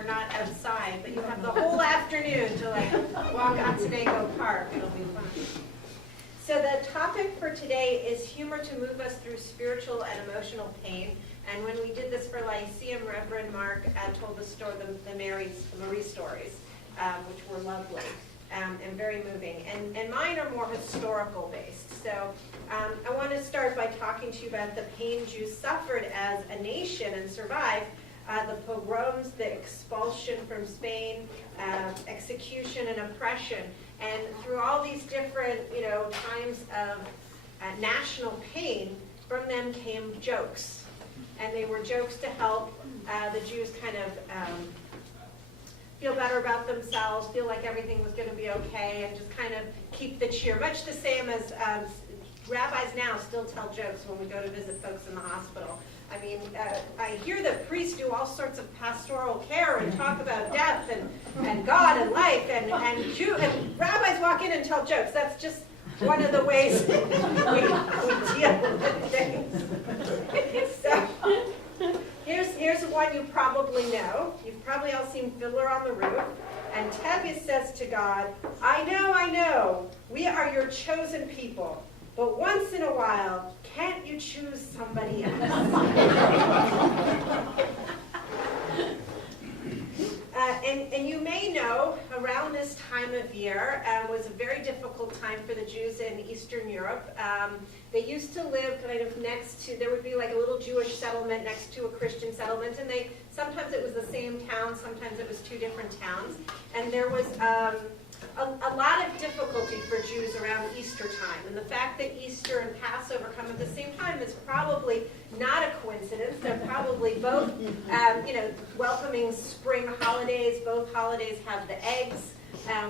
we're not outside, but you have the whole afternoon to like walk on Sebago Park. It'll be fun. So the topic for today is humor to move us through spiritual and emotional pain. And when we did this for Lyceum, Reverend Mark told the Marie stories, which were lovely and very moving. And mine are more historical based. So I want to start by talking to you about the pain Jews suffered as a nation and survived. The pogroms, the expulsion from Spain, execution and oppression. And through all these different, times of national pain, from them came jokes. And they were jokes to help the Jews kind of feel better about themselves, feel like everything was going to be okay, and just kind of keep the cheer. Much the same as rabbis now still tell jokes when we go to visit folks in the hospital. I mean, I hear that priests do all sorts of pastoral care and talk about death and God and life, and rabbis walk in and tell jokes. That's just one of the ways we deal with things. So, here's one you probably know. You've probably all seen Fiddler on the Roof. And Tevye says to God, I know, we are your chosen people. But once in a while, can't you choose somebody else? And you may know, around this time of year was a very difficult time for the Jews in Eastern Europe. They used to live kind of next to, there would be like a little Jewish settlement next to a Christian settlement, and sometimes it was the same town, sometimes it was two different towns. And there was a lot of difficulty for Jews around Easter time. And the fact that Easter and Passover come at the same time is probably not a coincidence. They're probably both, welcoming spring holidays. Both holidays have the eggs,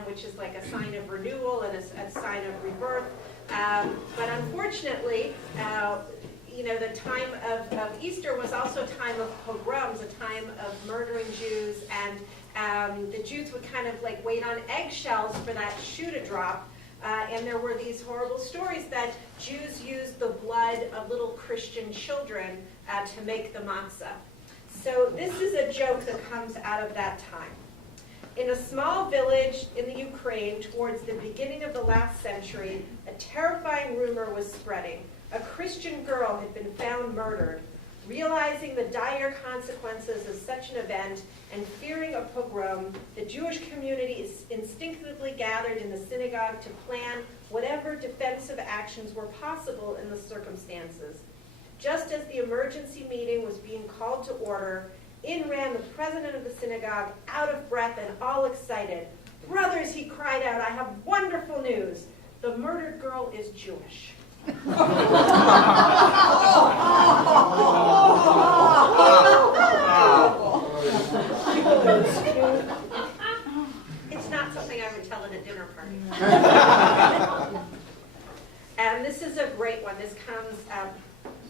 which is like a sign of renewal and a sign of rebirth. But unfortunately, the time of Easter was also a time of pogroms, a time of murdering Jews, and the Jews would kind of like wait on eggshells for that shoe to drop. And there were these horrible stories that Jews used the blood of little Christian children to make the matzah. So this is a joke that comes out of that time. In a small village in the Ukraine towards the beginning of the last century, a terrifying rumor was spreading. A Christian girl had been found murdered. Realizing the dire consequences of such an event and fearing a pogrom, the Jewish community instinctively gathered in the synagogue to plan whatever defensive actions were possible in the circumstances. Just as the emergency meeting was being called to order, in ran the president of the synagogue, out of breath and all excited. "Brothers," he cried out, "I have wonderful news. The murdered girl is Jewish." It's not something I would tell at a dinner party. And this is a great one. This comes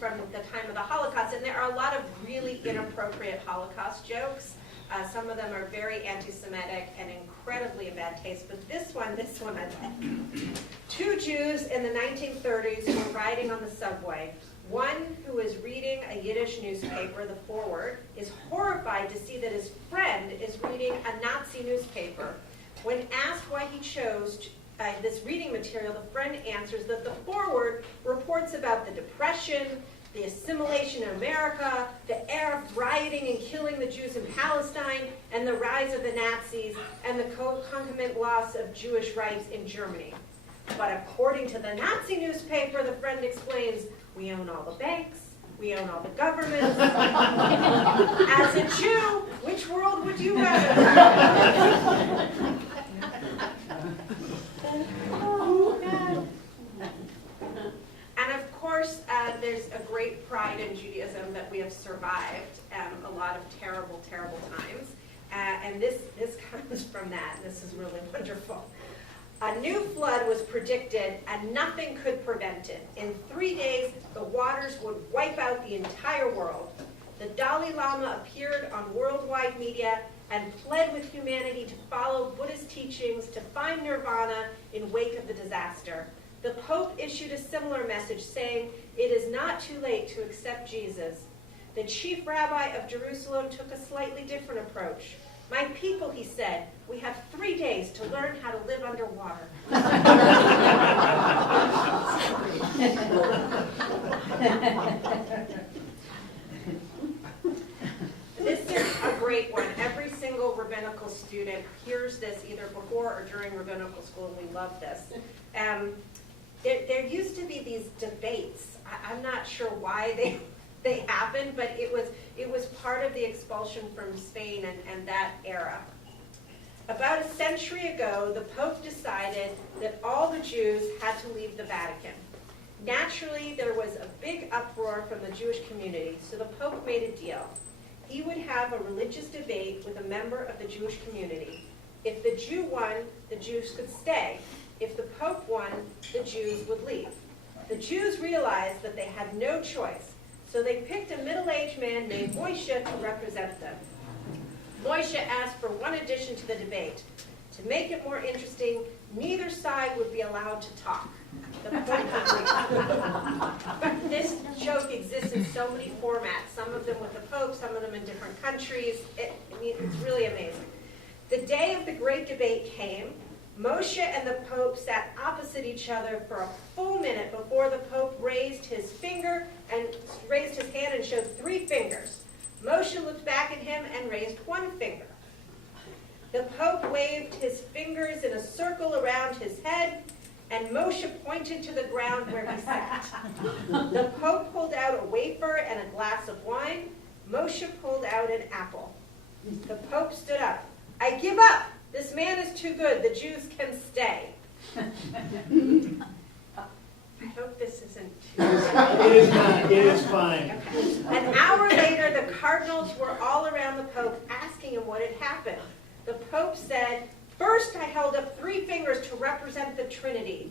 from the time of the Holocaust, and there are a lot of really inappropriate Holocaust jokes. Some of them are very anti-Semitic and incredibly in bad taste, but this one I like. Two Jews in the 1930s were riding on the subway. One, who is reading a Yiddish newspaper, the Forward, is horrified to see that his friend is reading a Nazi newspaper. When asked why he chose this reading material, the friend answers that the Forward reports about the Depression, the assimilation of America, the Arab rioting and killing the Jews in Palestine, and the rise of the Nazis, and the concomitant loss of Jewish rights in Germany. But according to the Nazi newspaper, the friend explains, we own all the banks, we own all the governments. As a Jew, which world would you rather have? And of course, there's a great pride in Judaism that we have survived a lot of terrible, terrible times. And this comes from that, and this is really wonderful. A new flood was predicted, and nothing could prevent it. In 3 days, the waters would wipe out the entire world. The Dalai Lama appeared on worldwide media and pled with humanity to follow Buddhist teachings to find nirvana in wake of the disaster. The Pope issued a similar message saying, it is not too late to accept Jesus. The chief rabbi of Jerusalem took a slightly different approach. "My people," he said, "we have 3 days to learn how to live underwater." This is a great one. Every single rabbinical student hears this either before or during rabbinical school, and we love this. There used to be these debates. I'm not sure why they happened, but it was part of the expulsion from Spain and that era. About a century ago, the Pope decided that all the Jews had to leave the Vatican. Naturally, there was a big uproar from the Jewish community, so the Pope made a deal. He would have a religious debate with a member of the Jewish community. If the Jew won, the Jews could stay. If the Pope won, the Jews would leave. The Jews realized that they had no choice, so they picked a middle-aged man named Moshe to represent them. Moshe asked for one addition to the debate. To make it more interesting, neither side would be allowed to talk. The Pope agreed. This joke exists in so many formats, some of them with the Pope, some of them in different countries. It's really amazing. The day of the great debate came. Moshe and the Pope sat opposite each other for a full minute before the Pope raised his hand and showed 3 fingers. Moshe looked back at him and raised 1 finger. The Pope waved his fingers in a circle around his head, and Moshe pointed to the ground where he sat. The Pope pulled out a wafer and a glass of wine. Moshe pulled out an apple. The Pope stood up. "I give up. This man is too good. The Jews can stay." I hope this isn't too It is not. It is fine. Okay. An hour later, the cardinals were all around the Pope asking him what had happened. The Pope said, "First, I held up 3 fingers to represent the Trinity."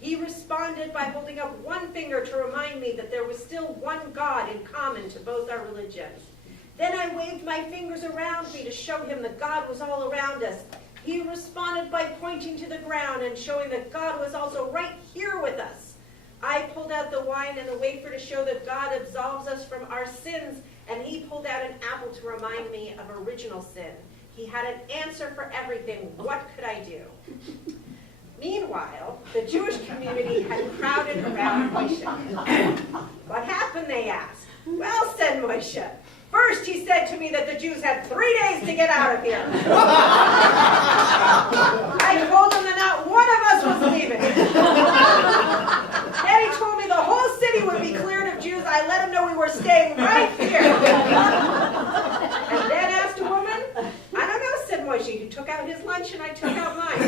He responded by holding up 1 finger to remind me that there was still one God in common to both our religions. Then I waved my fingers around me to show him that God was all around us. He responded by pointing to the ground and showing that God was also right here with us. I pulled out the wine and the wafer to show that God absolves us from our sins, and he pulled out an apple to remind me of original sin. He had an answer for everything. What could I do? Meanwhile, the Jewish community had crowded around Moshe. "What happened?" they asked. "Well," said Moshe, "first he said to me that the Jews had 3 days to get out of here. I told him that not one of us was leaving. Then he told me the whole city would be cleared of Jews. I let him know we were staying right here. And then asked a woman, 'I don't know,' said Moshe. 'You took out his lunch and I took out mine.'"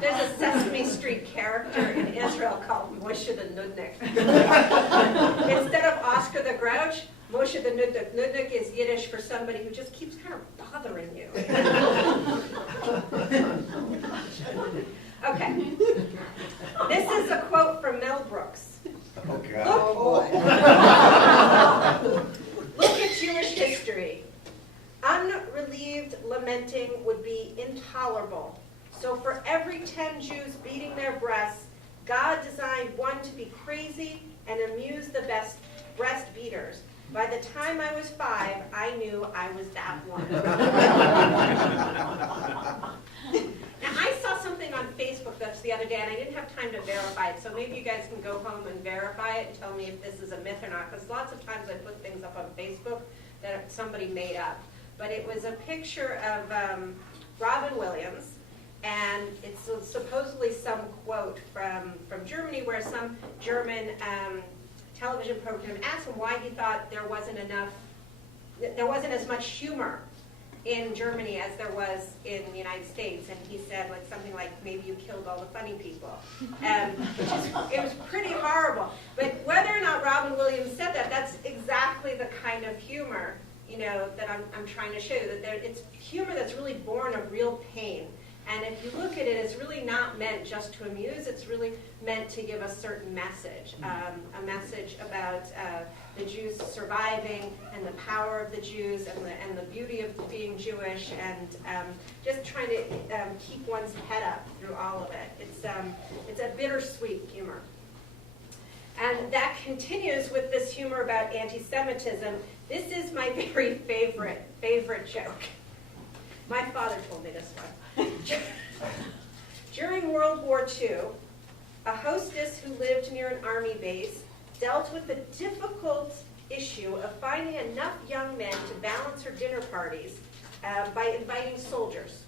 There's a Sesame Street character in Israel called Moshe the Nudnik. Instead of Oscar the Grouch, Moshe the Nudnik. Nudnik is Yiddish for somebody who just keeps kind of bothering you. Okay. This is a quote from Mel Brooks. Oh, God. Look at Jewish history. Unrelieved lamenting would be intolerable. So for every 10 Jews beating their breasts, God designed one to be crazy and amuse the breast beaters. By the time I was 5, I knew I was that one. Now, I saw something on Facebook the other day, and I didn't have time to verify it, so maybe you guys can go home and verify it and tell me if this is a myth or not, because lots of times I put things up on Facebook that somebody made up. But it was a picture of Robin Williams, and it's supposedly some quote from Germany, where some German television program asked him why he thought there wasn't as much humor in Germany as there was in the United States, and he said something like, "Maybe you killed all the funny people," it was pretty horrible. But whether or not Robin Williams said that, that's exactly the kind of humor, that I'm trying to show you, that it's humor that's really born of real pain. And if you look at it, it's really not meant just to amuse. It's really meant to give a certain message, a message about the Jews surviving and the power of the Jews and the beauty of being Jewish, and just trying to keep one's head up through all of it. It's a bittersweet humor. And that continues with this humor about anti-Semitism. This is my very favorite joke. My father told me this one. During World War II, a hostess who lived near an army base dealt with the difficult issue of finding enough young men to balance her dinner parties by inviting soldiers.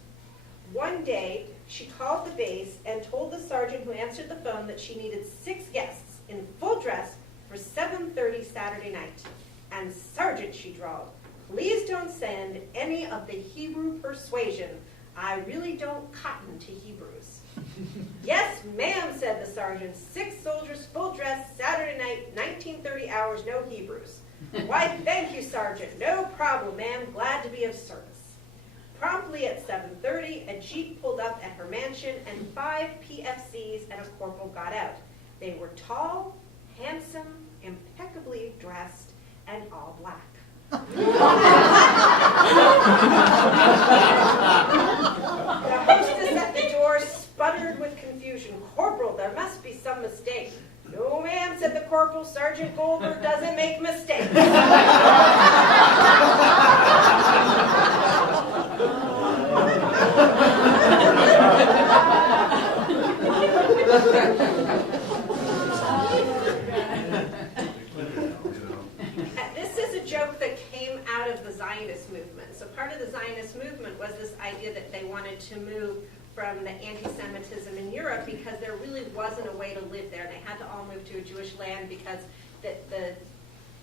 One day, she called the base and told the sergeant who answered the phone that she needed 6 guests in full dress for 7:30 Saturday night. And Sergeant, she drawled, please don't send any of the Hebrew persuasion. I really don't cotton to Hebrews. Yes, ma'am, said the sergeant. 6 soldiers, full dress, Saturday night, 1930 hours, no Hebrews. Why, thank you, sergeant. No problem, ma'am. Glad to be of service. Promptly at 7:30, a jeep pulled up at her mansion, and 5 PFCs and a corporal got out. They were tall, handsome, impeccably dressed, and all black. The hostess at the door sputtered with confusion. Corporal, there must be some mistake. No, ma'am, said the corporal. Sergeant Goldberg doesn't make mistakes. This is a joke that came out of the Zionist movement. So part of the Zionist movement was this idea that they wanted to move from the anti-Semitism in Europe because there really wasn't a way to live there. They had to all move to a Jewish land because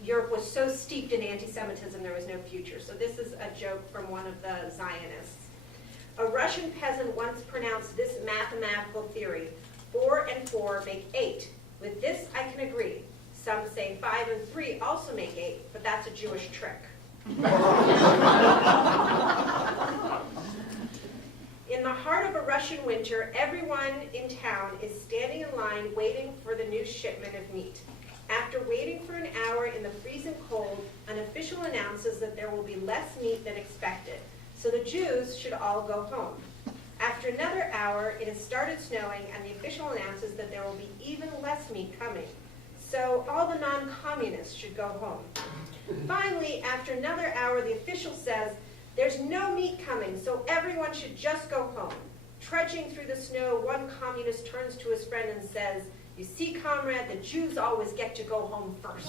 Europe was so steeped in anti-Semitism there was no future. So this is a joke from one of the Zionists. A Russian peasant once pronounced this mathematical theory: 4 and 4 make 8. With this I can agree. Some say 5 and 3 also make 8, but that's a Jewish trick. In the heart of a Russian winter, everyone in town is standing in line waiting for the new shipment of meat. After waiting for an hour in the freezing cold, an official announces that there will be less meat than expected, so the Jews should all go home. After another hour, it has started snowing, and the official announces that there will be even less meat coming, so all the non-communists should go home. Finally, after another hour, the official says, there's no meat coming, so everyone should just go home. Trudging through the snow, one communist turns to his friend and says, you see, comrade, the Jews always get to go home first.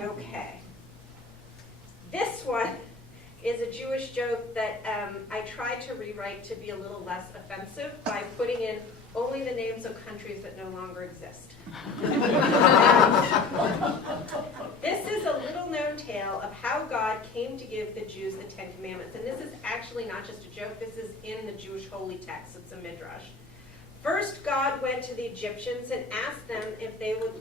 Okay. This one is a Jewish joke that I tried to rewrite to be a little less offensive by putting in only the names of countries that no longer exist. This is a little-known tale of how God came to give the Jews the 10 Commandments. And this is actually not just a joke. This is in the Jewish holy text. It's a midrash. First, God went to the Egyptians and asked them if they would,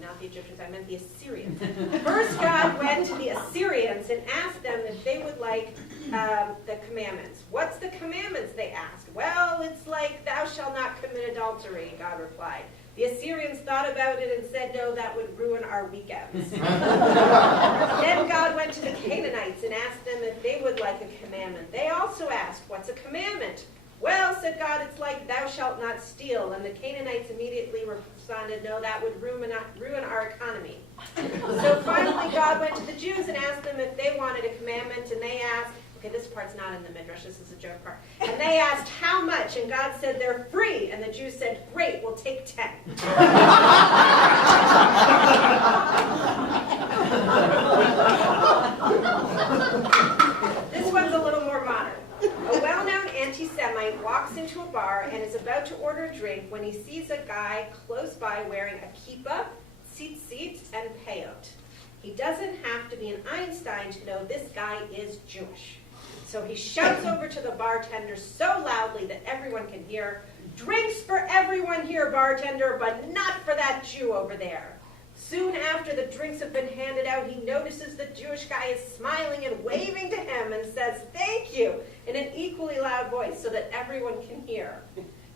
not the Egyptians, I meant the Assyrians. First, God went to the Assyrians and asked them if they would like the commandments. What's the commandments, they asked. Well, it's like, thou shalt not commit adultery, God replied. The Assyrians thought about it and said, no, that would ruin our weekends. Then God went to the Canaanites and asked them if they would like a commandment. They also asked, what's a commandment? Well, said God, it's like, thou shalt not steal. And the Canaanites immediately responded, no, that would ruin our economy. So finally, God went to the Jews and asked them if they wanted a commandment, and they asked, okay, this part's not in the midrash, this is a joke part. And they asked, how much? And God said, they're free. And the Jews said, great, we'll take 10. This one's a little more modern. A well-known anti-Semite walks into a bar and is about to order a drink when he sees a guy close by wearing a kippah, tzitzit, and peyot. He doesn't have to be an Einstein to know this guy is Jewish. So he shouts over to the bartender so loudly that everyone can hear, drinks for everyone here, bartender, but not for that Jew over there. Soon after the drinks have been handed out, he notices the Jewish guy is smiling and waving to him and says, "Thank you," in an equally loud voice so that everyone can hear.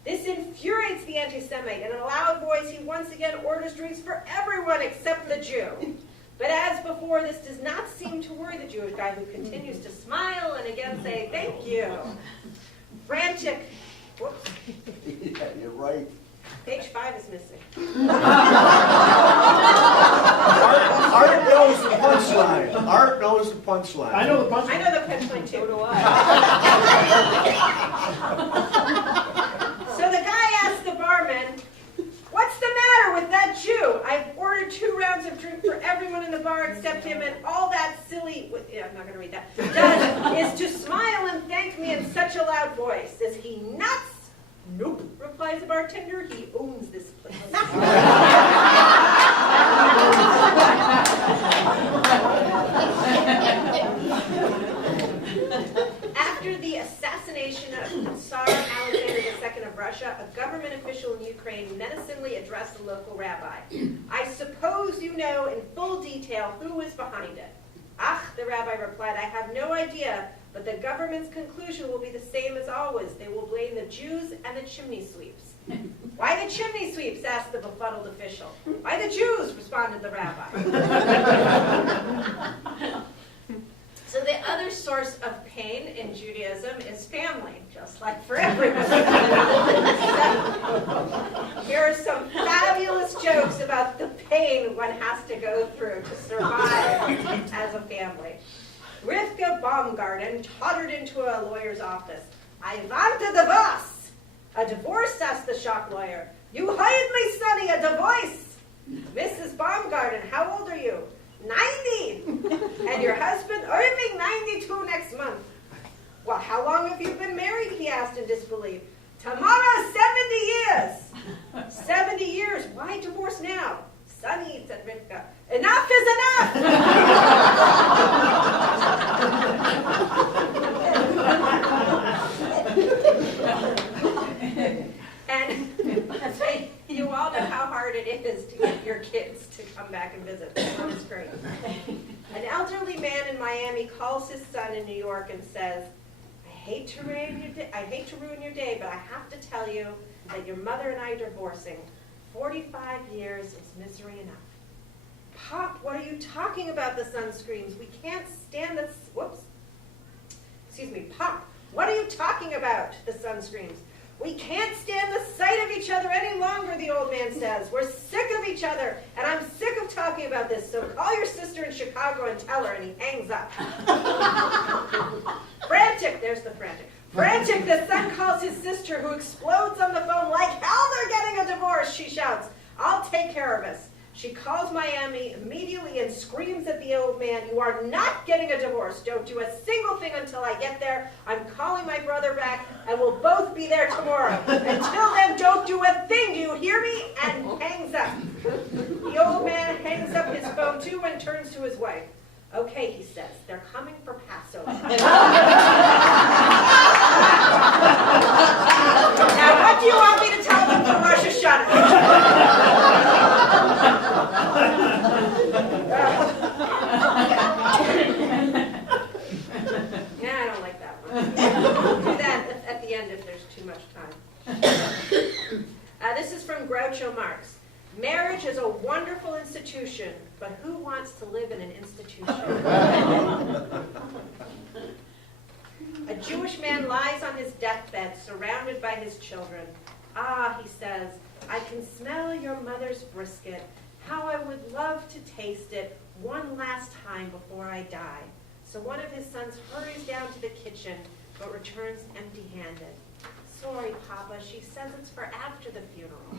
This infuriates the anti-Semite, and in a loud voice he once again orders drinks for everyone except the Jew. But as before, this does not seem to worry the Jewish guy, who continues to smile and again say, "Thank you." Frantic, whoops, Yeah, you're right. page 5 is missing. Art knows the punchline. Art knows the punchline. I know the I punchline. know the punchline too. So do I. So the guy asks the barman, "What's the matter with that Jew? I've ordered 2 rounds of drink for everyone in the bar except him, and all that silly," yeah, I'm not going to read that, "does is to smile and thank me in such a loud voice. Is he nuts?" "Nope," replies the bartender. "He owns this place." After the assassination of Tsar Alexander II of Russia, a government official in Ukraine menacingly addressed the local rabbi. "I suppose you know in full detail who is behind it." "Ach," the rabbi replied, "I have no idea, but the government's conclusion will be the same as always. They will blame the Jews and the chimney sweeps." "Why the chimney sweeps?" asked the befuddled official. "Why the Jews?" responded the rabbi. So the other source of pain in Judaism is family, just like for everyone. Here are some fabulous jokes about the pain one has to go through to survive as a family. Rivka Baumgarten tottered into a lawyer's office. "I want a divorce." "A divorce?" asked the shop lawyer. "You hired me, sonny, a divorce." "Mrs. Baumgarten, how old are you?" 90. "And your husband?" "Irving, 92 next month." "Well, how long have you been married?" he asked in disbelief. "Tomorrow, 70 years. 70 years? Why divorce now?" "Sonny," said Rivka, "enough is enough." And so you all know how hard it is to get your kids to come back and visit. It's great. An elderly man in Miami calls his son in New York and says, I hate to ruin your day, but I have to tell you that your mother and I are divorcing. 45 years is misery enough." "Pop, what are you talking about?" the son screams. "We can't stand this." "Pop, what are you talking about?" the son screams. "We can't stand the sight of each other any longer," the old man says. "We're sick of each other, and I'm sick of talking about this, so call your sister in Chicago and tell her," and he hangs up. Frantic, there's the frantic. Frantic, the son calls his sister, who explodes on the phone. "Like hell they're getting a divorce," she shouts. "I'll take care of us." She calls Miami immediately and screams at the old man, "You are not getting a divorce. Don't do a single thing until I get there. I'm calling my brother back, and we'll both be there tomorrow. Until then, don't do a thing. Do you hear me?" And hangs up. The old man hangs up his phone too and turns to his wife. "Okay," he says, "they're coming for Passover." Now, what do you want me to tell them for Rosh Hashanah? Yeah, I don't like that one. Do that at the end if there's too much time. This is from Groucho Marx. "Marriage is a wonderful institution, but who wants to live in an institution?" A Jewish man lies on his deathbed, surrounded by his children. "Ah," he says, "I can smell your mother's brisket. How I would love to taste it one last time before I die." So one of his sons hurries down to the kitchen, but returns empty-handed. "Sorry, Papa, she says it's for after the funeral."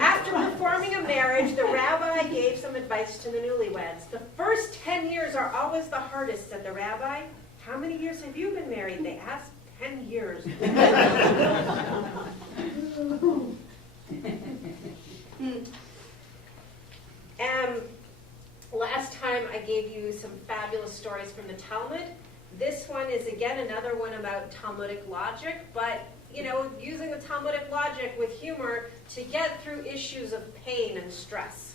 After performing a marriage, the rabbi gave some advice to the newlyweds. "The first 10 years are always the hardest," said the rabbi. "How many years have you been married?" they asked. 10 years. Last time I gave you some fabulous stories from the Talmud. This one is, again, another one about Talmudic logic, but, using the Talmudic logic with humor to get through issues of pain and stress.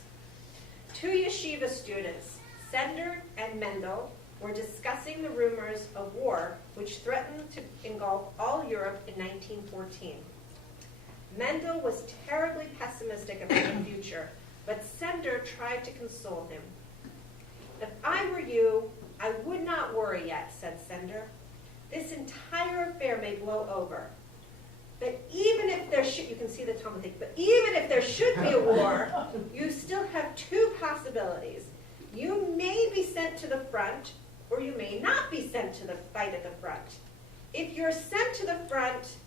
Two yeshiva students, Sender and Mendel, were discussing the rumors of war which threatened to engulf all Europe in 1914. Mendel was terribly pessimistic about the future, but Sender tried to console him. "If I were you, I would not worry yet," said Sender. "This entire affair may blow over. But even if there should," you can see the Talmud thing, "but even if there should be a war, you still have two possibilities. You may be sent to the front, or you may not be sent to the fight at the front. If you're sent to the front,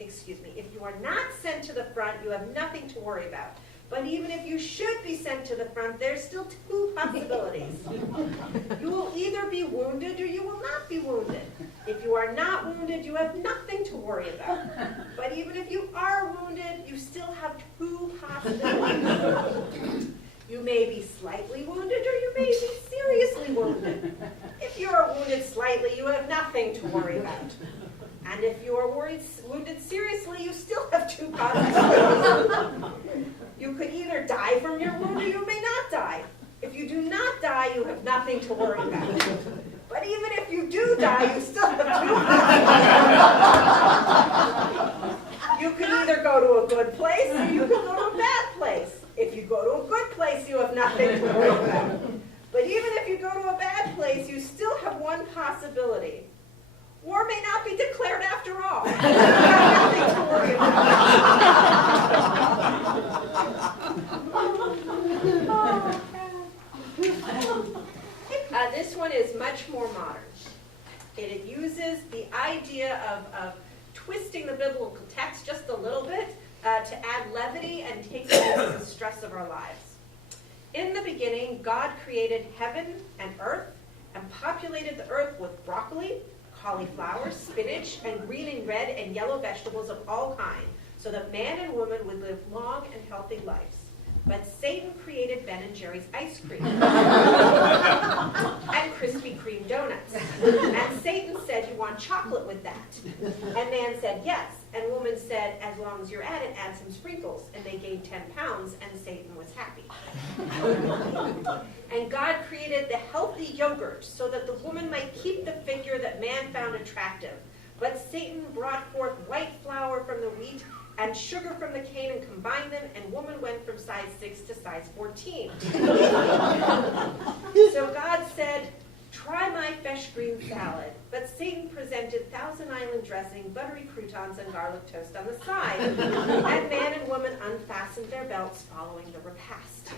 if you are not sent to the front, you have nothing to worry about. But even if you should be sent to the front, there's still two possibilities. You will either be wounded or you will not be wounded. If you are not wounded, you have nothing to worry about. But even if you are wounded, you still have two possibilities. You may be slightly wounded or you may be seriously wounded. If you are wounded slightly, you have nothing to worry about. And if you are wounded seriously, you still have two possibilities. You could either die from your wound or you may not die. If you do not die, you have nothing to worry about. But even if you do die, you still have two possibilities. You can either go to a good place or you can go to a bad place. If you go to a good place, you have nothing to worry about. But even if you go to a bad place, you still have one possibility. War may not be declared after all. You have nothing to worry about. This one is much more modern. It uses the idea of twisting the biblical text just a little bit to add levity and take away the stress of our lives. "In the beginning, God created heaven and earth and populated the earth with broccoli, cauliflower, spinach, and green and red and yellow vegetables of all kinds, so that man and woman would live long and healthy lives. But Satan created Ben and Jerry's ice cream and Krispy Kreme donuts. And Satan said, 'You want chocolate with that?' And man said, 'Yes.' And woman said, 'As long as you're at it, add some sprinkles.' And they gained 10 pounds, and Satan was happy. And God created the healthy yogurt so that the woman might keep the figure that man found attractive. But Satan brought forth white flour from the wheat and sugar from the cane and combined them, and woman went from size 6 to size 14. So God said, 'Try my fresh green salad.' But Satan presented Thousand Island dressing, buttery croutons, and garlic toast on the side. And man and woman unfastened their belts following the repast.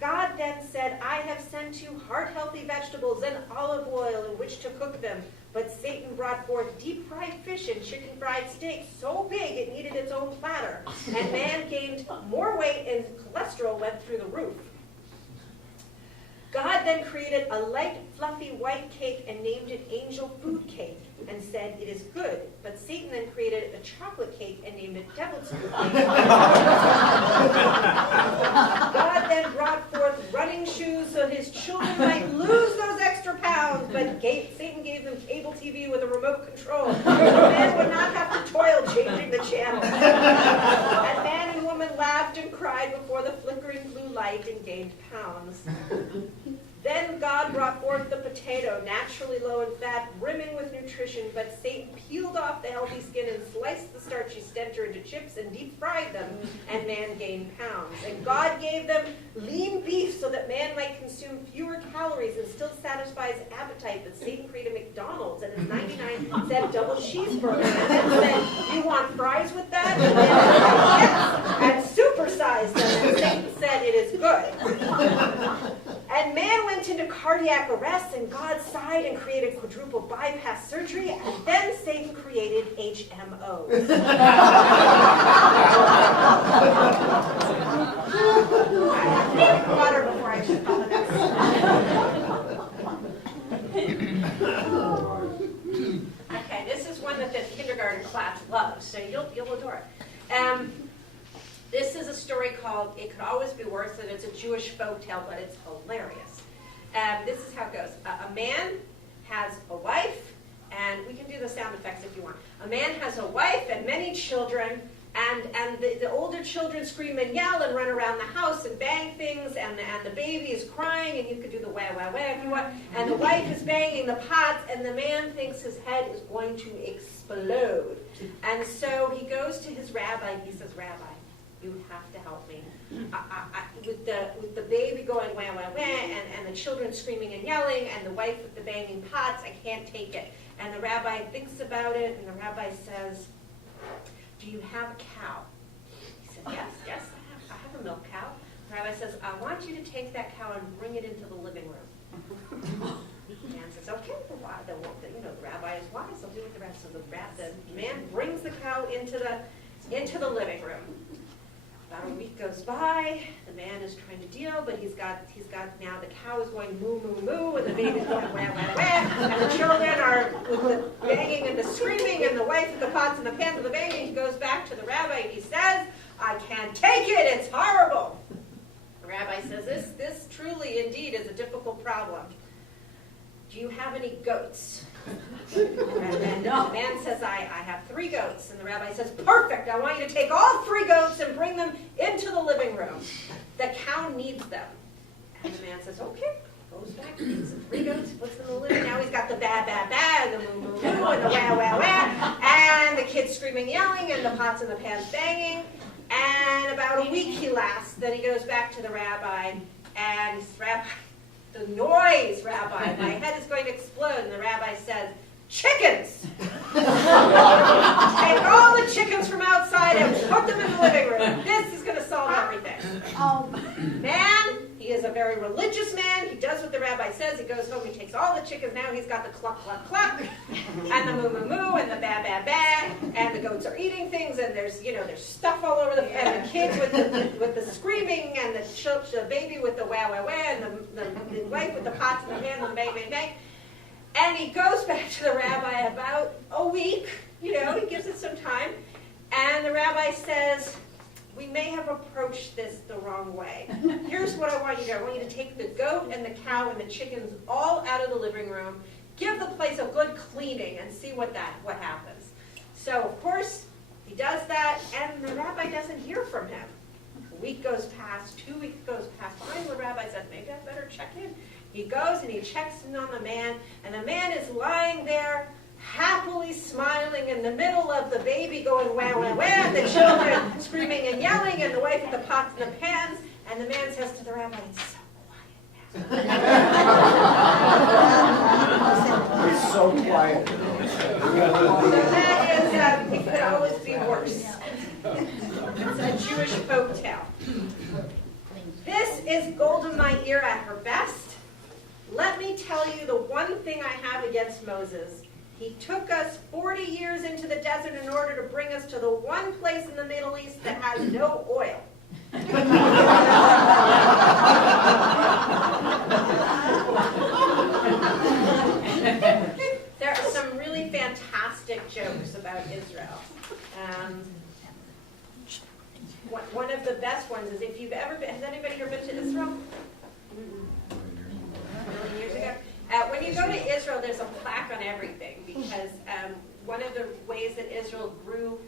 God then said, 'I have sent you heart-healthy vegetables and olive oil in which to cook them.' But Satan brought forth deep-fried fish and chicken-fried steak so big it needed its own platter. And man gained more weight and cholesterol went through the roof. God then created a light, fluffy white cake and named it angel food cake and said, 'It is good.' But Satan then created a chocolate cake and named it devil's food cake. God then brought forth running shoes so his children might lose those extra pounds, but Satan gave them cable TV with a remote control. So man would not have to toil changing the channel. And man and woman laughed and cried before the flickering blue light and gained pounds. Then God brought forth the potato, naturally low in fat, brimming with nutrition, but Satan peeled off the healthy skin and sliced the starchy stentor into chips and deep-fried them, and man gained pounds. And God gave them lean beef so that man might consume fewer calories and still satisfy his appetite, but Satan created McDonald's and his 99-cent double cheeseburger, and then said, 'You want fries with that?' And man said, 'Yes,' and supersized them, and Satan said, 'It is good.' And man went into cardiac arrest, and God sighed and created quadruple bypass surgery, and then Satan created HMOs. I have to drink water before I should call the next one. Okay, this is one that the kindergarten class loves, so you'll adore it. This is a story called "It Could Always Be Worse," and it's a Jewish folktale, but it's hilarious. This is how it goes. A man has a wife man has a wife and many children, and the older children scream and yell and run around the house and bang things, and the baby is crying, and you could do the wah, wah, wah if you want, and the wife is banging the pots, and the man thinks his head is going to explode. And so he goes to his rabbi, he says, Rabbi, you have to help me. With the baby going wah, wah, wah, and the children screaming and yelling, and the wife with the banging pots, I can't take it. And the rabbi thinks about it, and the rabbi says, do you have a cow? He said, yes, I have a milk cow. The rabbi says, I want you to take that cow and bring it into the living room. The man says, okay, the rabbi is wise, I'll do what the rabbi says. So the man brings the cow into the living room. About a week goes by, the man is trying to deal, but he's got now the cow is going moo, moo, moo, and the baby's going wah, wah, wah, and the children are with the banging and the screaming, and the wife with the pots and the pans and the banging. He goes back to the rabbi and he says, I can't take it, it's horrible. The rabbi says, this truly indeed is a difficult problem. Do you have any goats? And then the man says, I have 3 goats. And the rabbi says, perfect, I want you to take all 3 goats and bring them into the living room. The cow needs them. And the man says, okay. Goes back, takes the 3 goats, puts them in the living. Now he's got the ba, ba, ba, the moo, moo, moo, and the wah, wah, wah, and the kids screaming, yelling, and the pots and the pans banging. And about a week he lasts. Then he goes back to the rabbi, and he says, Rabbi, the noise, Rabbi, my head is going to explode. And the rabbi says, chickens! Take all the chickens from outside and put them in the living room. This is going to solve everything. Man, he is a very religious man. He does what the rabbi says. He goes home, he takes all the chickens. Now he's got the cluck, cluck, cluck, and the moo, moo, moo, and the ba, ba, ba, and the goats are eating things, and there's stuff all over and the kids with the screaming, and the baby with the wah, wah, wah, and the wife with the pots and the pans and the bang, bang, bang. And he goes back to the rabbi about a week, he gives it some time, and the rabbi says, we may have approached this the wrong way. Here's what I want you to do. I want you to take the goat and the cow and the chickens all out of the living room, give the place a good cleaning, and see what happens. So, of course, he does that, and the rabbi doesn't hear from him. A week goes past, 2 weeks goes past. Finally, the rabbi says, maybe I better check in. He goes and he checks in on the man, and the man is lying there, happily smiling in the middle of the baby going wah, wah, wah, and the children screaming and yelling, and the wife with the pots and the pans, and the man says to the rabbi, it's so quiet now. It's so quiet. So that is, it could always be worse. It's a Jewish folktale. This is Golda Meir at her best. Let me tell you the one thing I have against Moses. He took us 40 years into the desert in order to bring us to the one place in the Middle East that has no oil. There are some really fantastic jokes about Israel. One of the best ones is if you've ever been, has anybody here been to Israel? Million years ago. When you go to Israel, there's a plaque on everything because one of the ways that Israel grew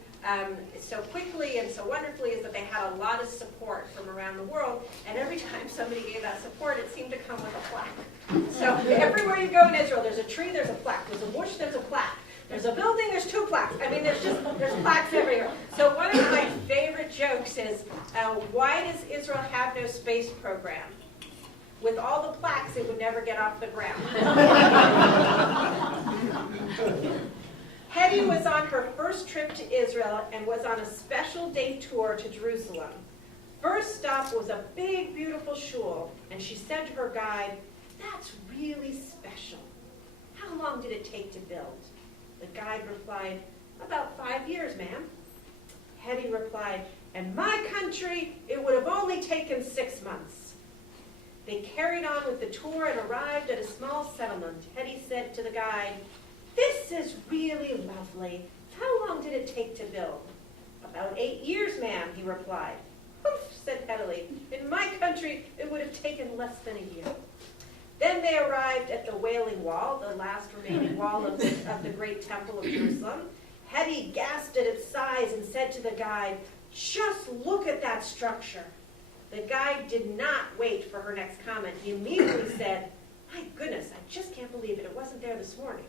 so quickly and so wonderfully is that they had a lot of support from around the world, and every time somebody gave that support, it seemed to come with a plaque. So everywhere you go in Israel, there's a tree, there's a plaque. There's a bush, there's a plaque. There's a building, there's 2 plaques. I mean, there's plaques everywhere. So one of my favorite jokes is, why does Israel have no space program? With all the plaques, it would never get off the ground. Hetty was on her first trip to Israel and was on a special day tour to Jerusalem. First stop was a big, beautiful shul, and she said to her guide, "That's really special. How long did it take to build?" The guide replied, "About 5 years, ma'am." Hetty replied, "In my country, it would have only taken 6 months." They carried on with the tour and arrived at a small settlement. Hetty said to the guide, "This is really lovely. How long did it take to build?" "About 8 years, ma'am," he replied. "Oof," said Hetty. "In my country, it would have taken less than a year." Then they arrived at the Wailing Wall, the last remaining wall of the great temple of Jerusalem. Hetty gasped at its size and said to the guide, "Just look at that structure." The guide did not wait for her next comment. He immediately said, "My goodness, I just can't believe it. It wasn't there this morning."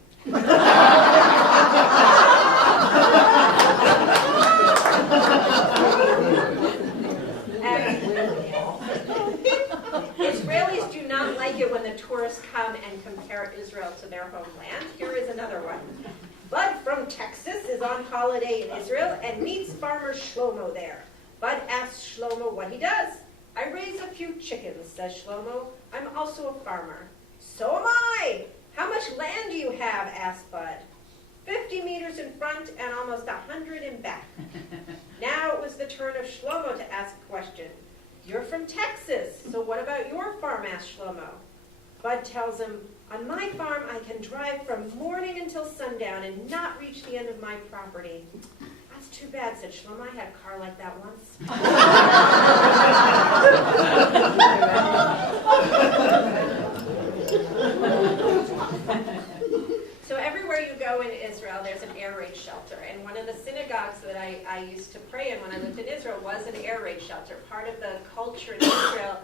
Israelis do not like it when the tourists come and compare Israel to their homeland. Here is another one. Bud from Texas is on holiday in Israel and meets farmer Shlomo there. Bud asks Shlomo what he does. "I raise a few chickens," says Shlomo. "I'm also a farmer." "So am I. How much land do you have?" asked Bud. 50 meters in front and almost 100 in back. Now it was the turn of Shlomo to ask a question. "You're from Texas, so what about your farm?" asked Shlomo. Bud tells him, "On my farm I can drive from morning until sundown and not reach the end of my property." "That's too bad," said Shlomo. "I had a car like that once." So everywhere you go in Israel, there's an air raid shelter. And one of the synagogues that I used to pray in when I lived in Israel was an air raid shelter. Part of the culture in Israel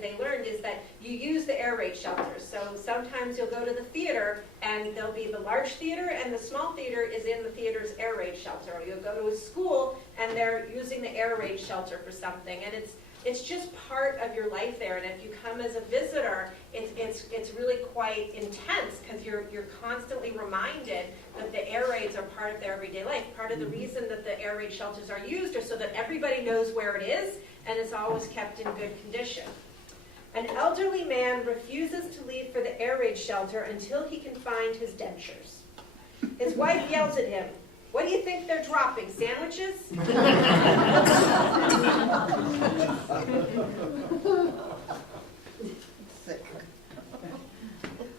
they learned is that you use the air raid shelters. So sometimes you'll go to the theater and there'll be the large theater and the small theater is in the theater's air raid shelter. Or you'll go to a school and they're using the air raid shelter for something. And it's just part of your life there. And if you come as a visitor, it's really quite intense because you're constantly reminded that the air raids are part of their everyday life. Part of the reason that the air raid shelters are used are so that everybody knows where it is and it's always kept in good condition. An elderly man refuses to leave for the air raid shelter until he can find his dentures. His wife yells at him, "What do you think they're dropping, sandwiches?"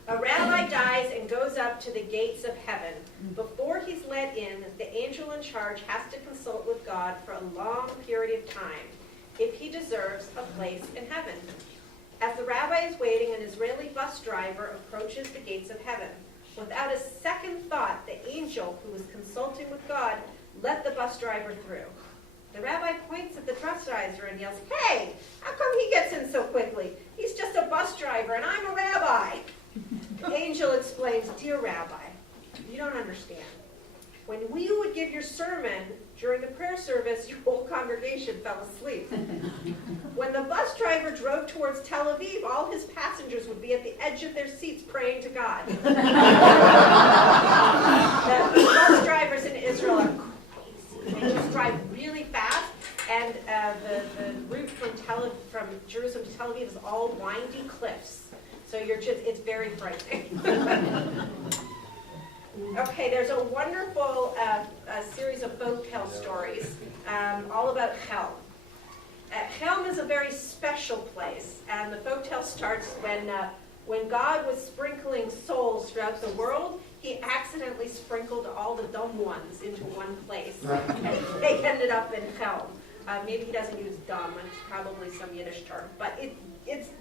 A rabbi dies and goes up to the gates of heaven. Before he's let in, the angel in charge has to consult with God for a long period of time if he deserves a place in heaven. As the rabbi is waiting, an Israeli bus driver approaches the gates of heaven. Without a second thought, the angel, who was consulting with God, let the bus driver through. The rabbi points at the bus driver and yells, "Hey, how come he gets in so quickly? He's just a bus driver and I'm a rabbi." The angel explains, "Dear rabbi, you don't understand. When you would give your sermon during the prayer service, your whole congregation fell asleep. When the bus driver drove towards Tel Aviv, all his passengers would be at the edge of their seats praying to God." The bus drivers in Israel are crazy. They just drive really fast, and the route from Jerusalem to Tel Aviv is all windy cliffs. So it's very frightening. Okay, there's a wonderful series of folktale stories all about Helm. Helm is a very special place, and the folktale starts when God was sprinkling souls throughout the world. He accidentally sprinkled all the dumb ones into one place, and they ended up in Helm. Maybe he doesn't use dumb; it's probably some Yiddish term, but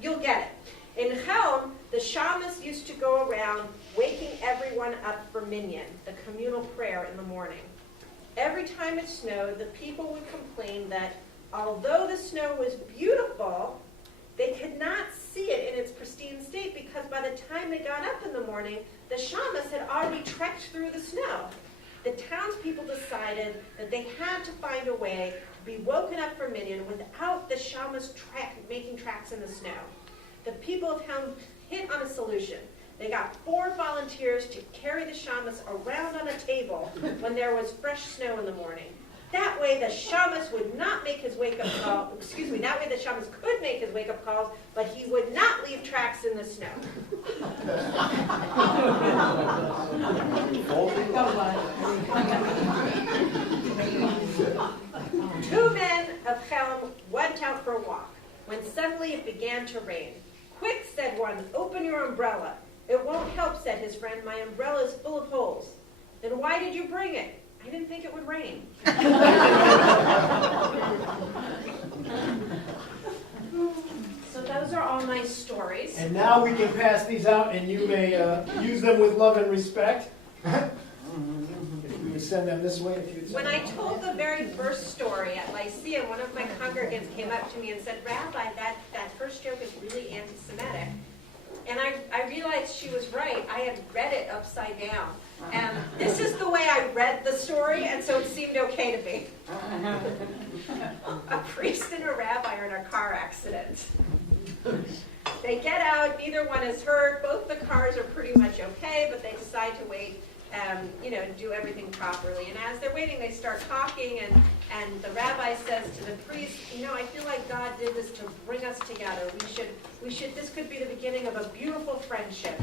you'll get it. In Helm, the shamas used to go around waking everyone up for minyan, the communal prayer in the morning. Every time it snowed, the people would complain that although the snow was beautiful, they could not see it in its pristine state because by the time they got up in the morning, the shamas had already trekked through the snow. The townspeople decided that they had to find a way to be woken up for minyan without the shamas making tracks in the snow. The people of Helm hit on a solution. They got 4 volunteers to carry the shamas around on a table when there was fresh snow in the morning. That way the shamas would not make his wake-up call. That way the shamas could make his wake-up calls, but he would not leave tracks in the snow. 2 men of Helm went out for a walk when suddenly it began to rain. "Quick," said one, "open your umbrella." "It won't help," said his friend. "My umbrella is full of holes." "Then why did you bring it?" "I didn't think it would rain." So those are all nice stories. And now we can pass these out and you may use them with love and respect. would send them this way, if you'd send When them I that way. told the very first story at Lyceum, one of my congregants came up to me and said, Rabbi, that first joke is really anti-Semitic. And I realized she was right. I had read it upside down. And this is the way I read the story, and so it seemed okay to me. A priest and a rabbi are in a car accident. They get out, neither one is hurt, both the cars are pretty much okay, but they decide to wait, do everything properly. And as they're waiting, they start talking, and the rabbi says to the priest, I feel like God did this to bring us together. This could be the beginning of a beautiful friendship.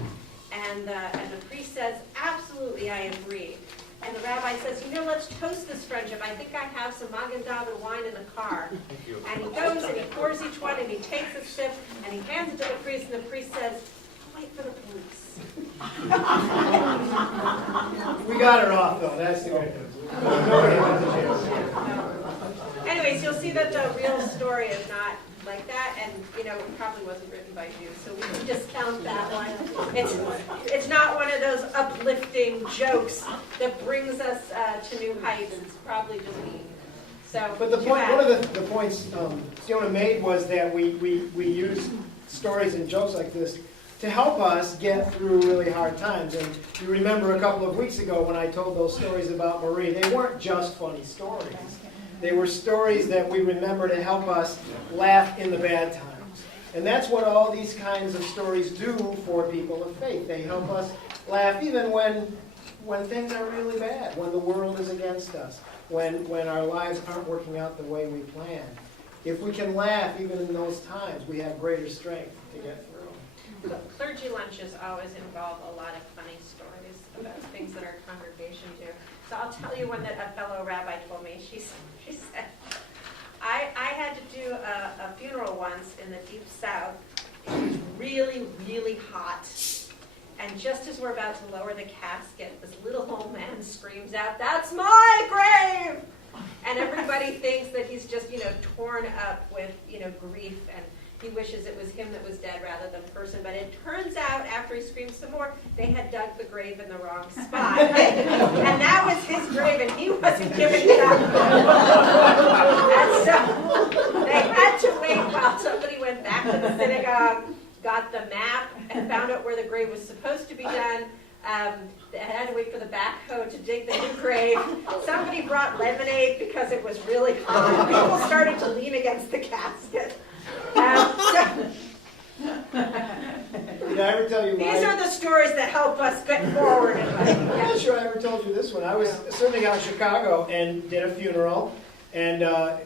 And the priest says, absolutely, I agree. And the rabbi says, let's toast this friendship. I think I have some Magen-David wine in the car. And he goes and he pours each one and he takes a sip and he hands it to the priest, and the priest says, wait for the police. We got her off, though. That's the good news. Nobody went to jail. Anyways, you'll see that the real story is not like that, and it probably wasn't written by Jews, so we can discount that one. It's not one of those uplifting jokes that brings us to new heights. It's probably just me. So, But one of the points Tziona made was that we use stories and jokes like this to help us get through really hard times. And you remember a couple of weeks ago when I told those stories about Marie, they weren't just funny stories. They were stories that we remember to help us laugh in the bad times. And that's what all these kinds of stories do for people of faith. They help us laugh even when things are really bad, when the world is against us, when our lives aren't working out the way we planned. If we can laugh even in those times, we have greater strength to get through. Clergy lunches always involve a lot of funny stories about things that our congregation do. So I'll tell you one that a fellow rabbi told me. She said, I had to do a funeral once in the deep south. It was really, really hot. And just as we're about to lower the casket, this little old man screams out, "That's my grave!" And everybody thinks that he's just, torn up with, grief, and he wishes it was him that was dead rather than the person. But it turns out, after he screams some more, they had dug the grave in the wrong spot. And that was his grave, and he wasn't giving it up. And so they had to wait while somebody went back to the synagogue, got the map, and found out where the grave was supposed to be done. They had to wait for the backhoe to dig the new grave. Somebody brought lemonade because it was really hot. People started to lean against the casket. Did I ever tell you These are the stories that help us get forward in life. I'm not sure I ever told you this one. I was serving out in Chicago and did a funeral, and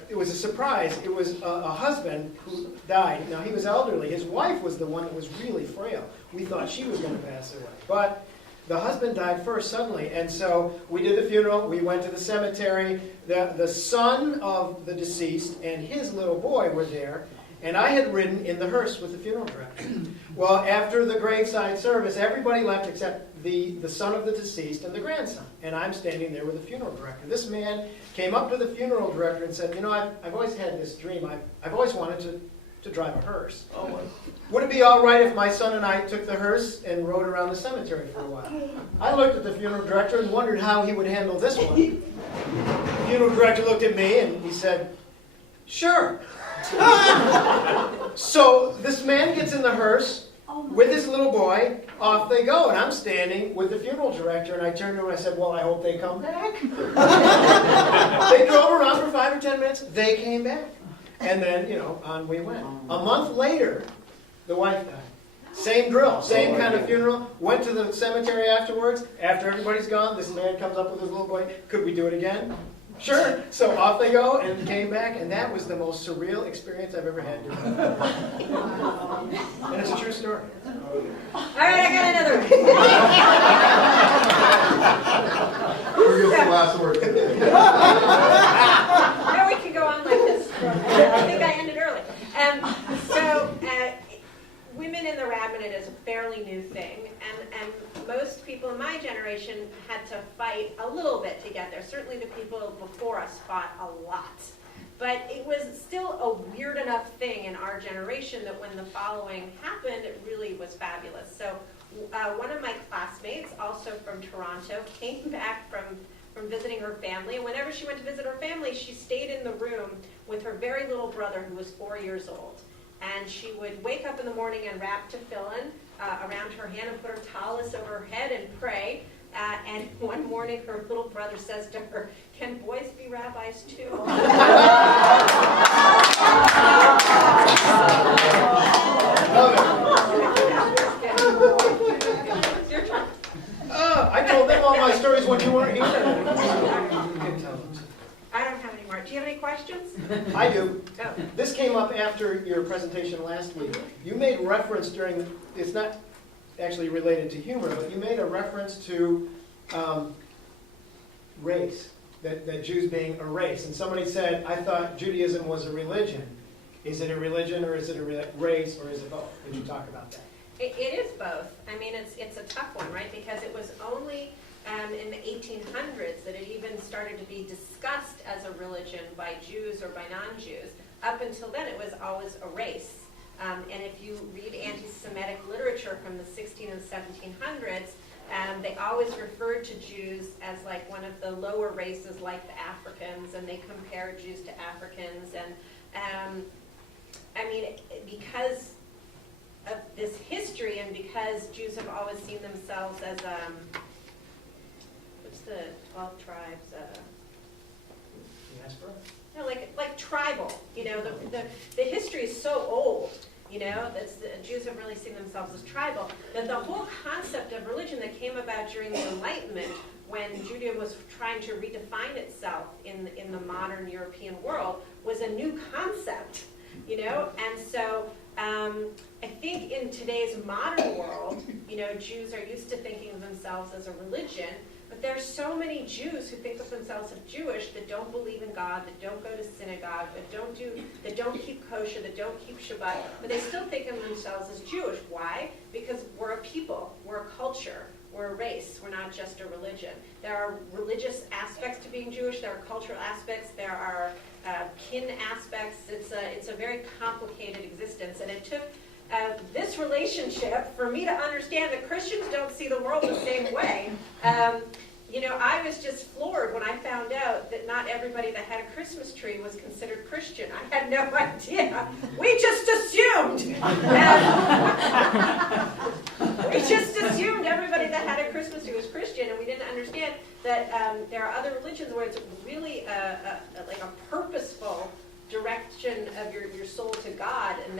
it was a surprise. It was a husband who died. Now, he was elderly. His wife was the one that was really frail. We thought she was going to pass away. But the husband died first suddenly, and so we did the funeral. We went to the cemetery. The son of the deceased and his little boy were there, and I had ridden in the hearse with the funeral director. Well, after the graveside service, everybody left except the son of the deceased and the grandson. And I'm standing there with the funeral director. This man came up to the funeral director and said, I've always had this dream. I've always wanted to drive a hearse. Oh, would it be all right if my son and I took the hearse and rode around the cemetery for a while? I looked at the funeral director and wondered how he would handle this one. The funeral director looked at me and he said, "Sure." So this man gets in the hearse with his little boy. Off they go, and I'm standing with the funeral director, and I turned to him and I said, "Well, I hope they come back." They drove around for 5 or 10 minutes. They came back. And then, on we went. A month later, the wife died. Same drill, same kind of funeral. Went to the cemetery afterwards. After everybody's gone, this man comes up with his little boy. "Could we do it again?" "Sure." So off they go and came back, and that was the most surreal experience I've ever had. And it's a true story. All right, I got another one. Who gets the last word? No, we can go on like this. I think I ended early. Women in the rabbinate is a fairly new thing, and most people in my generation had to fight a little bit to get there. Certainly the people before us fought a lot. But it was still a weird enough thing in our generation that when the following happened, it really was fabulous. So one of my classmates, also from Toronto, came back from from visiting her family. And whenever she went to visit her family, she stayed in the room with her very little brother who was 4 years old. And she would wake up in the morning and wrap tefillin around her hand and put her tallis over her head and pray. And one morning her little brother says to her, "Can boys be rabbis too?" I told them all my stories when you weren't here. I don't have any more. Do you have any questions? I do. Oh. This came up after your presentation last week. You made reference during, it's not actually related to humor, but you made a reference to race, that Jews being a race. And somebody said, I thought Judaism was a religion. Is it a religion, or is it a race, or is it both? Could you talk about that? It is both. I mean, it's a tough one, right? Because it was only in the 1800s that it even started to be discussed as a religion by Jews or by non-Jews. Up until then, it was always a race. And if you read anti-Semitic literature from the 16 and 1700s, they always referred to Jews as like one of the lower races, like the Africans, and they compared Jews to Africans. And I mean, because of this history, and because Jews have always seen themselves as what's the 12 tribes? Diaspora? No, like tribal. You know, the history is so old. You know, the Jews have really seen themselves as tribal. That the whole concept of religion that came about during the Enlightenment, when Judaism was trying to redefine itself in the modern European world, was a new concept. You know, and so I think in today's modern world, you know, Jews are used to thinking of themselves as a religion, but there's so many Jews who think of themselves as Jewish that don't believe in God, that don't go to synagogue, that don't keep kosher, that don't keep Shabbat, but they still think of themselves as Jewish. Why? Because we're a people, we're a culture, we're a race, we're not just a religion. There are religious aspects to being Jewish, there are cultural aspects, there are kin aspects. It's a very complicated existence, and it took this relationship for me to understand that Christians don't see the world the same way. You know, I was just floored when I found out that not everybody that had a Christmas tree was considered Christian. I had no idea. We just assumed. We just assumed everybody that had a Christmas tree was Christian, and we didn't understand that there are other religions where it's really like a purposeful direction of your soul to God, and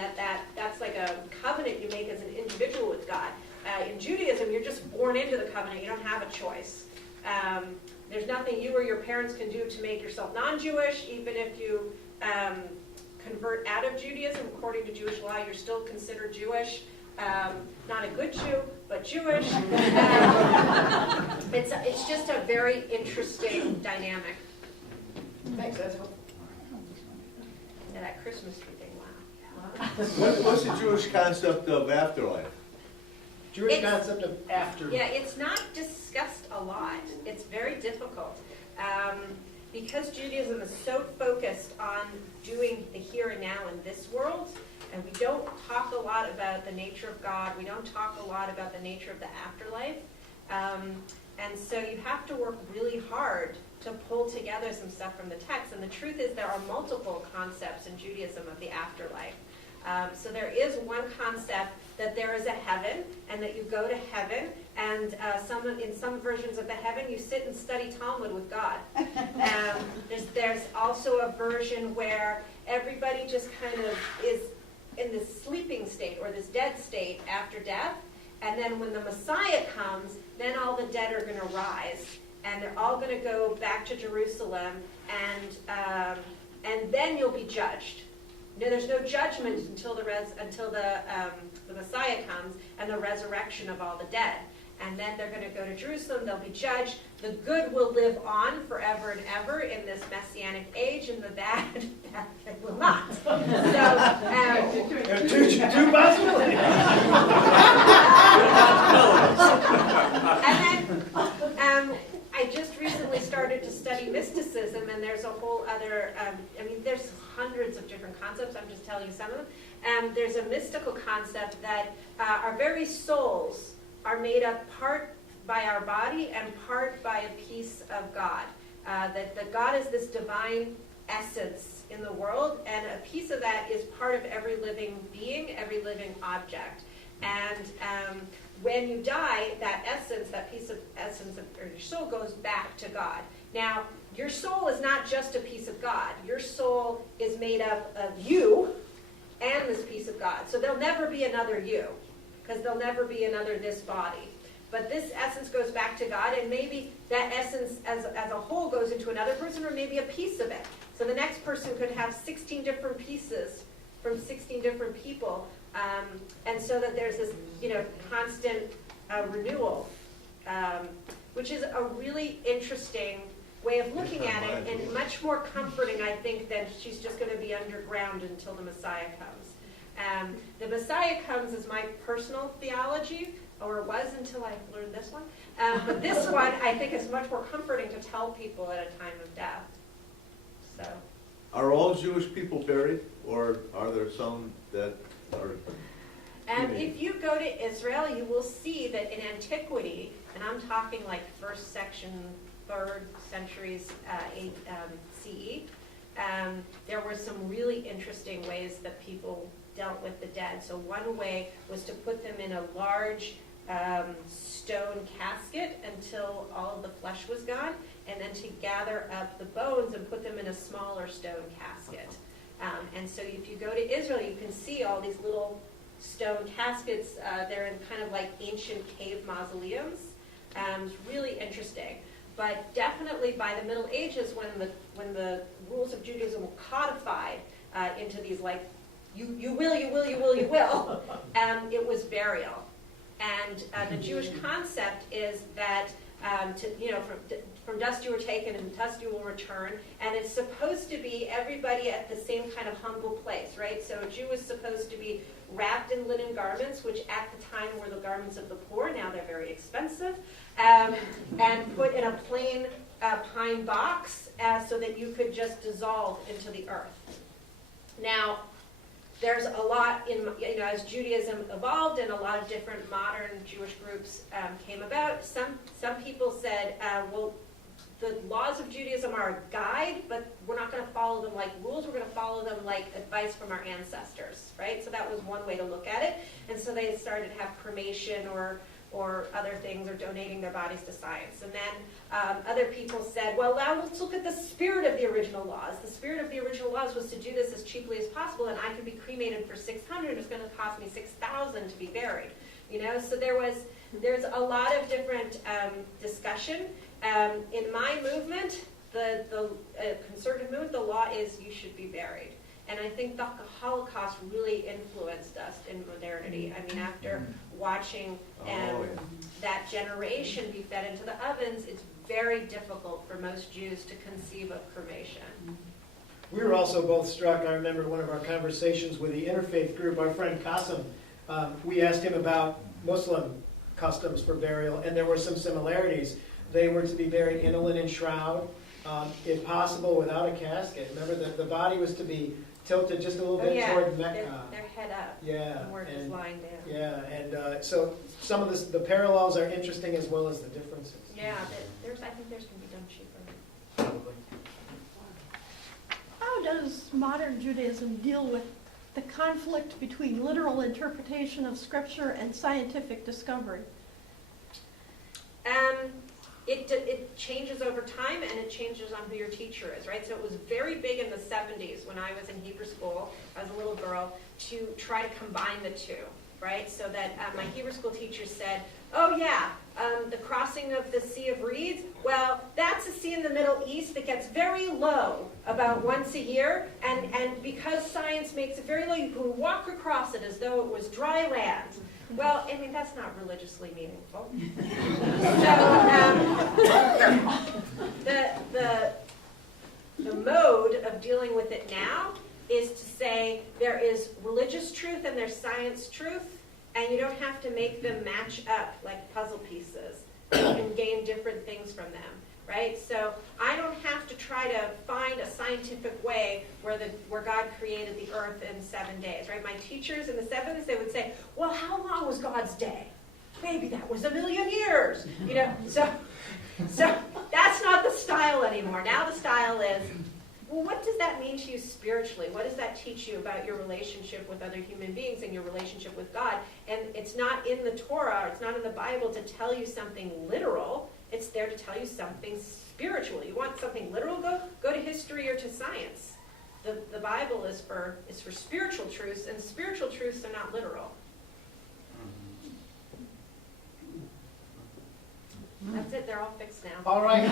that's like a covenant you make as an individual with God. In Judaism, you're just born into the covenant. You don't have a choice. There's nothing you or your parents can do to make yourself non-Jewish. Even if you convert out of Judaism, according to Jewish law, you're still considered Jewish. Not a good Jew, but Jewish. It's just a very interesting dynamic. Thanks, that's helpful. Yeah, that Christmas tree thing, wow. What's the Jewish concept of afterlife? Jewish It's- concept of after. Yeah, it's not discussed a lot. It's very difficult. Because Judaism is so focused on doing the here and now in this world, and we don't talk a lot about the nature of God, we don't talk a lot about the nature of the afterlife, and so you have to work really hard to pull together some stuff from the text. And the truth is there are multiple concepts in Judaism of the afterlife. So there is one concept that there is a heaven, and that you go to heaven, and in some versions of the heaven, you sit and study Talmud with God. There's also a version where everybody just kind of is in this sleeping state, or this dead state after death, and then when the Messiah comes, then all the dead are going to rise, and they're all going to go back to Jerusalem, and then you'll be judged. No, there's no judgment until the Messiah comes and the resurrection of all the dead. And then they're going to go to Jerusalem, they'll be judged. The good will live on forever and ever in this Messianic age, and the bad will not. So, two possibilities. and then I just recently started to study mysticism, and there's a whole other, there's hundreds of different concepts. I'm just telling you some of them. There's a mystical concept that our very souls are made up part by our body and part by a piece of God. That God is this divine essence in the world, and a piece of that is part of every living being, every living object. And when you die, that essence, that piece of essence of your soul goes back to God. Now, your soul is not just a piece of God. Your soul is made up of you and this piece of God. So there'll never be another you, because there'll never be another this body. But this essence goes back to God, and maybe that essence as a whole goes into another person, or maybe a piece of it. So the next person could have 16 different pieces from 16 different people, and so that there's this, constant renewal, which is a really interesting way of looking at it, and much more comforting, I think, than she's just going to be underground until the Messiah comes. The Messiah comes is my personal theology, or it was until I learned this one. But this one, I think, is much more comforting to tell people at a time of death. So, Are all Jewish people buried, or are there some that are? if you go to Israel, you will see that in antiquity, and I'm talking like first section, 3rd centuries CE, there were some really interesting ways that people dealt with the dead. So one way was to put them in a large stone casket until all of the flesh was gone, and then to gather up the bones and put them in a smaller stone casket. And so if you go to Israel, you can see all these little stone caskets. They're in kind of like ancient cave mausoleums. It's really interesting. But definitely by the Middle Ages, when the rules of Judaism were codified into these like, you will, it was burial. And the Jewish concept is that from dust you were taken and dust you will return, and it's supposed to be everybody at the same kind of humble place, right? So a Jew is supposed to be wrapped in linen garments, which at the time were the garments of the poor. Now they're very expensive, and put in a plain pine box so that you could just dissolve into the earth. Now, there's a lot as Judaism evolved and a lot of different modern Jewish groups came about. Some people said, well, the laws of Judaism are a guide, but we're not going to follow them like rules. We're going to follow them like advice from our ancestors, right? So that was one way to look at it. And so they started to have cremation or other things, or donating their bodies to science. And then other people said, well, now let's look at the spirit of the original laws. The spirit of the original laws was to do this as cheaply as possible, and I could be cremated for $600. It's going to cost me $6,000 to be buried. So there's a lot of different discussion. In my movement, the conservative movement, the law is you should be buried. And I think the Holocaust really influenced us in modernity. I mean, after watching that generation be fed into the ovens, it's very difficult for most Jews to conceive of cremation. We were also both struck. I remember one of our conversations with the interfaith group, our friend Qasim. We asked him about Muslim customs for burial, and there were some similarities. They were to be buried in a linen shroud, if possible without a casket. Remember that the body was to be tilted just a little bit toward Mecca. Their head up. Yeah. And we're just lying down. Yeah, and so some of the parallels are interesting as well as the differences. Yeah, I think theirs can be done cheaper. Probably. How does modern Judaism deal with the conflict between literal interpretation of Scripture and scientific discovery? It changes over time, and it changes on who your teacher is, right? So it was very big in the 70s when I was in Hebrew school, as a little girl, to try to combine the two, right? So that my Hebrew school teacher said, oh yeah, the crossing of the Sea of Reeds, well, that's a sea in the Middle East that gets very low about once a year, and because science makes it very low, you can walk across it as though it was dry land. Well, I mean, that's not religiously meaningful. So the mode of dealing with it now is to say there is religious truth and there's science truth, and you don't have to make them match up like puzzle pieces. You can gain different things from them, right? So I don't have to try to find a scientific way where God created the earth in 7 days, right? My teachers in the 70s, they would say, well, how long was God's day? maybe that was 1,000,000 years. You know, so that's not the style anymore. Now the style is, well, what does that mean to you spiritually? What does that teach you about your relationship with other human beings and your relationship with God? And it's not in the Torah, it's not in the Bible to tell you something literal. It's there to tell you something spiritual. You want something literal? Go to history or to science. The Bible is for spiritual truths, and spiritual truths are not literal. That's it. They're all fixed now. All right.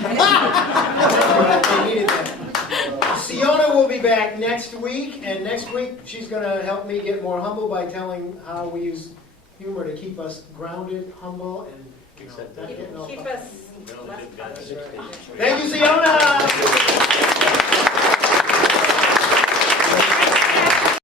They needed that. Siona will be back next week, and next week she's going to help me get more humble by telling how we use humor to keep us grounded, humble, and not getting all Keep up. us less. Thank you, Siona.